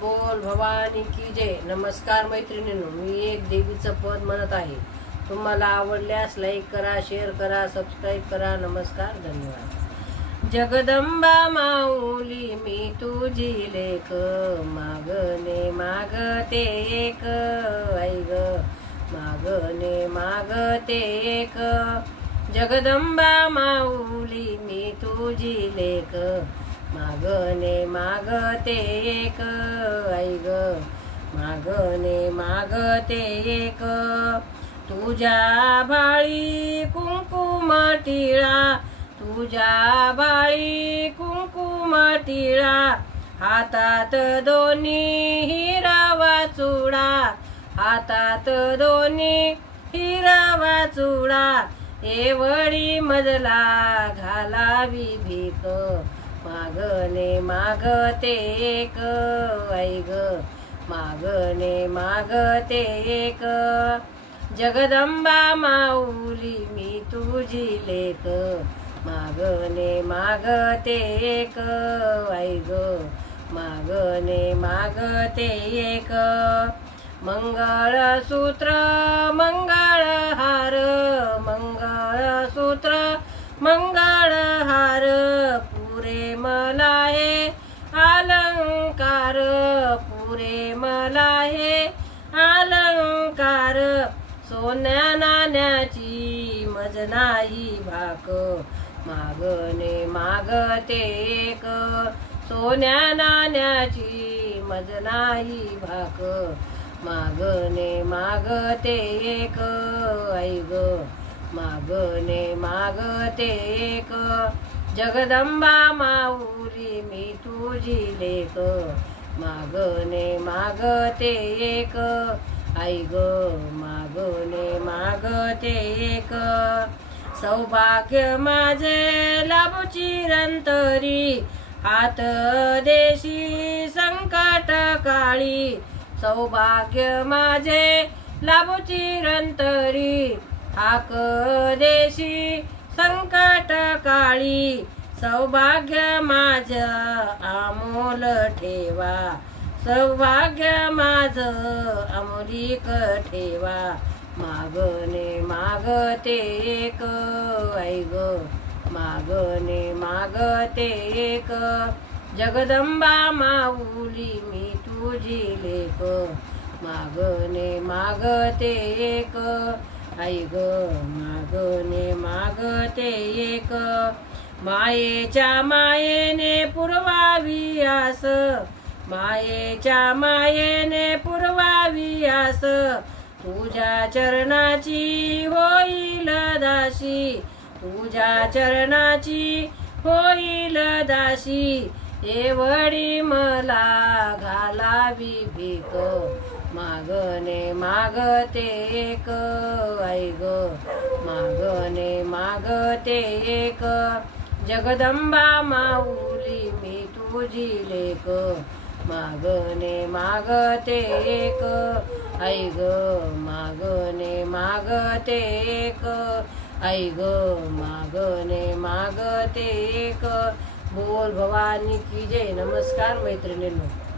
बोल भवानी की जय. नमस्कार मैत्रिणींनो, मी एक देवीचं पद म्हणत आहे. तुम्हाला आवडल्यास लाईक करा, शेअर करा, सबस्क्राईब करा. नमस्कार, धन्यवाद. जगदंबा माऊली मी तुझी लेक, मागणे मागते एक, ऐग मागणे मागते एक. जगदंबा माऊली मी तुझी लेक, मागणे मागते एक, ऐग मागणे मागते एक. तुझ्या भाळी कुंकुम टिळा, तुझ्या भाळी कुंकुम टिळा, हातात दोन्ही हिरवा चुडा, हातात दोन्ही हिरवा चुडा. एवढी मजला घालावी भीक, मागणे मागते एक, ऐग मागणे मागते एक. जगदंबा माऊली मी तुझी लेक, मागणे मागते एक, ऐग मागणे मागते एक. मंगळसूत्र मंगळहार, मंगळसूत्र मंगळहार, पुरे मला हे अलंकार, पुरे मला हे अलंकार. सोन्या नाण्याची मज नाही भाक, मागणे मागते एक. सोन्या नाण्याची मज नाही भाक, मागणे मागते एक, ऐग मागणे मागते एक. जगदंबा माऊली मी तुझी लेक, मागणे मागते एक, ऐग मागणे मागते एक. सौभाग्य माझे लाभो चिरंतरी, हात देशी संकट काळी. सौभाग्य माझे लाभो चिरंतरी, हाक देशी संकट काळी. सौभाग्य माझं अमोल ठेवा, सौभाग्य माझं अमोलिक ठेवा. मागणे मागते एक, ऐग मागणे मागते एक. जगदंबा माऊली मी तुझी लेक, मागणे मागते एक, ऐग मागणे मागते एक. मायेच्या मायेने पुरवावी आस, मायेच्या मायेने पुरवावी आस. तुझ्या चरणाची होईल दासी, तुझ्या चरणाची होईल दासी. एवढी मला घालावी भीक, मागणे मागते एक, ऐग मागणे मागते एक. जगदंबा माऊली मी तुझी लेक, मागणे मागते एक, ऐग मागणे मागते एक, ऐग मागणे मागते एक. बोल भवानी की जय. नमस्कार मैत्रिणींनो.